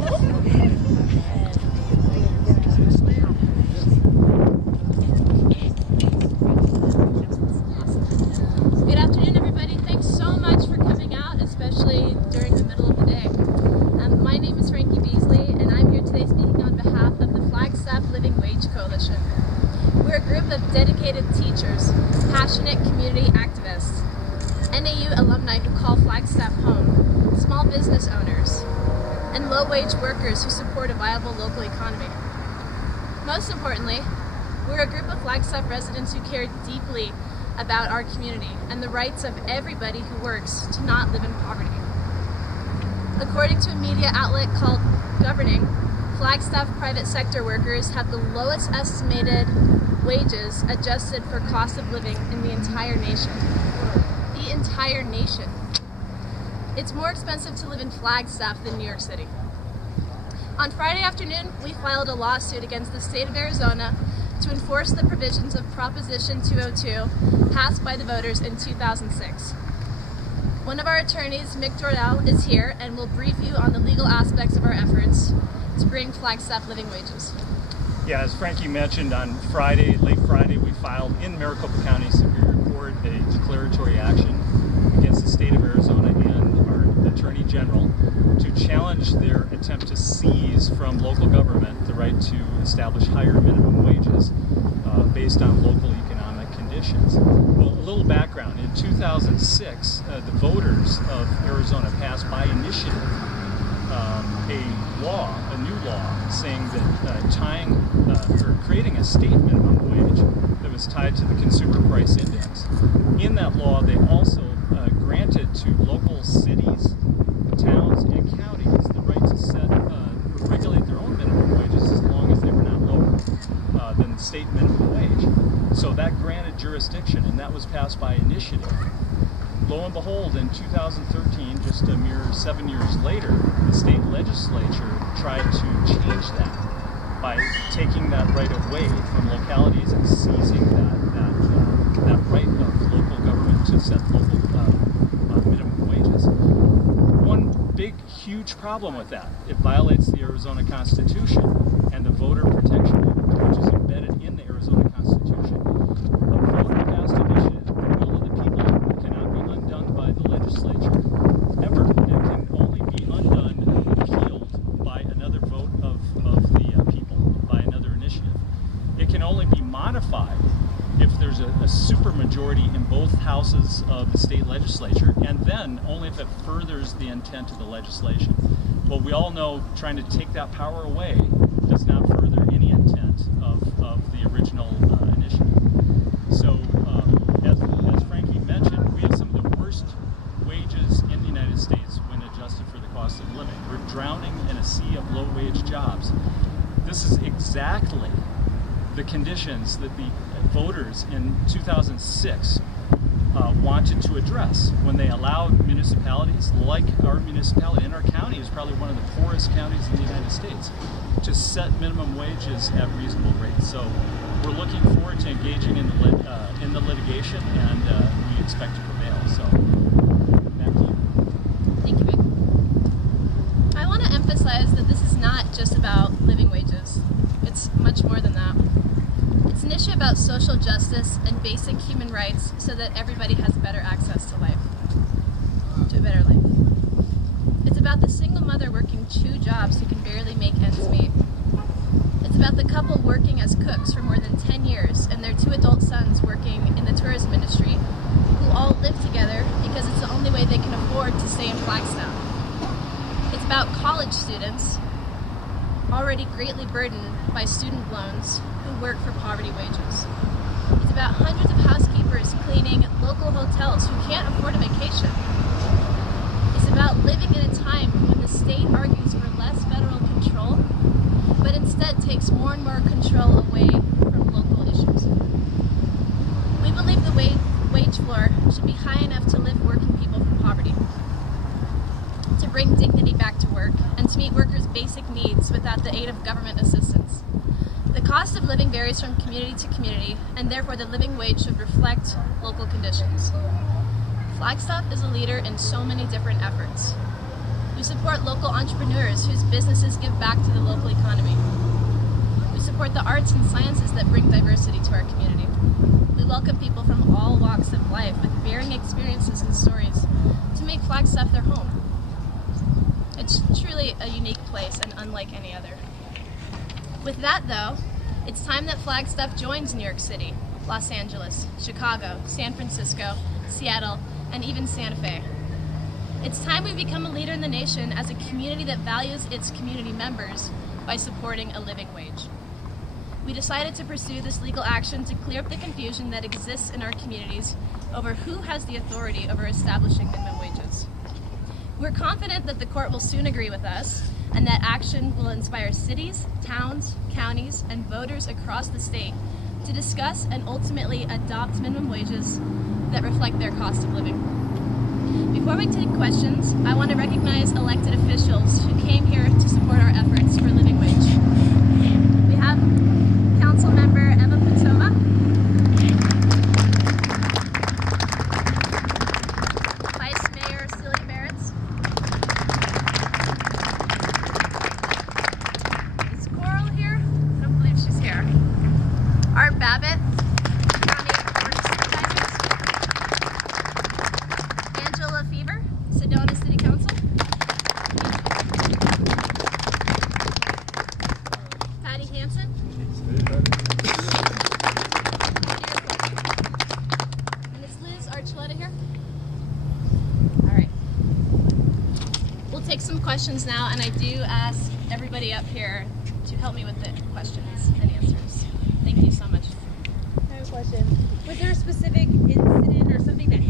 Good afternoon, everybody. Thanks so much for coming out, especially during the middle of the day. My name is Frankie Beasley, and I'm here today speaking on behalf of the Flagstaff Living Wage Coalition. We're a group of dedicated teachers, passionate community activists, NAU alumni who call Flagstaff home, small business owners, and low-wage workers who support a viable local economy. Most importantly, we're a group of Flagstaff residents who care deeply about our community and the rights of everybody who works to not live in poverty. According to a media outlet called Governing, Flagstaff private sector workers have the lowest estimated wages adjusted for cost of living in the entire nation. The entire nation. It's more expensive to live in Flagstaff than New York City. On Friday afternoon, we filed a lawsuit against the state of Arizona to enforce the provisions of Proposition 202 passed by the voters in 2006. One of our attorneys, Mick Jordell, is here and will brief you on the legal aspects of our efforts to bring Flagstaff living wages. Yeah, as Frankie mentioned, on Friday, late Friday, we filed in Maricopa County Superior Court a declaratory action against the state of Arizona and our Attorney General to challenge their attempt to seize from local government the right to establish higher minimum wages based on local economic conditions. Well, a little background. In 2006, the voters of Arizona passed by initiative a new law saying that creating a state minimum wage that was tied to the consumer price index. In that law, they also granted to local cities, towns, and counties the right to set regulate their own minimum wages as long as they were not lower than the state minimum wage. So that granted jurisdiction, and that was passed by initiative. Lo and behold, in 2013, just a mere 7 years later, the state legislature tried to change that by taking that right away from localities and seizing that right of local government to set local minimum wages. One big, huge problem with that, it violates the Arizona Constitution and the voter protection which is embedded in the Arizona Constitution. A voter-passed initiative, the will of the people, cannot be undone by the legislature, ever. It can only be undone and repealed by another vote of the people, by another initiative. It can only be modified if there's a supermajority in both houses of the state legislature, and then only if it furthers the intent of the legislation. Well, we all know trying to take that power away does not further any intent of the original initiative. So, as Frankie mentioned, we have some of the worst wages in the United States when adjusted for the cost of living. We're drowning in a sea of low-wage jobs. This is exactly the conditions that the voters in 2006 wanted to address when they allowed municipalities like our municipality, and our county is probably one of the poorest counties in the United States, to set minimum wages at reasonable rates. So we're looking forward to engaging in the litigation, and we expect to prevail. So back to you. Thank you, Vic. I want to emphasize that this is not just about living wages. It's much more than that. It's an issue about social justice and basic human rights so that everybody has better access to life, to a better life. It's about the single mother working 2 jobs who can barely make ends meet. It's about the couple working as cooks for more than 10 years and their 2 adult sons working in the tourism industry who all live together because it's the only way they can afford to stay in Flagstaff. It's about college students already greatly burdened by student loans who work for poverty wages. It's about hundreds of housekeepers cleaning local hotels who can't afford a vacation. It's about living in a time when the state argues for less federal control, but instead takes more and more control away from local issues. We believe the wage floor should be high enough to lift working people from poverty, to bring dignity back to work, and to meet workers' basic needs without the aid of government assistance. The cost of living varies from community to community, and therefore the living wage should reflect local conditions. Flagstaff is a leader in so many different efforts. We support local entrepreneurs whose businesses give back to the local economy. We support the arts and sciences that bring diversity to our community. We welcome people from all walks of life with varying experiences and stories to make Flagstaff their home. It's truly a unique place and unlike any other. With that, though, it's time that Flagstaff joins New York City, Los Angeles, Chicago, San Francisco, Seattle, and even Santa Fe. It's time we become a leader in the nation as a community that values its community members by supporting a living wage. We decided to pursue this legal action to clear up the confusion that exists in our communities over who has the authority over establishing minimum wages. We're confident that the court will soon agree with us and that action will inspire cities, towns, counties, and voters across the state to discuss and ultimately adopt minimum wages that reflect their cost of living. Before we take questions, I want to recognize elected officials who came here to support our efforts for living wage. We have Council Member Emma Putoma, Vice Mayor Celia Barretts, is Coral here? I don't believe she's here. Art Babbitt, County Board of Supervisors, Angela Fever, Sedona City Council, Patty Hansen, and is Liz Archuleta here? All right. We'll take some questions now, and I do ask everybody up here to help me with the questions and answers. Thank you so much. I have a question. Was there a specific incident or something that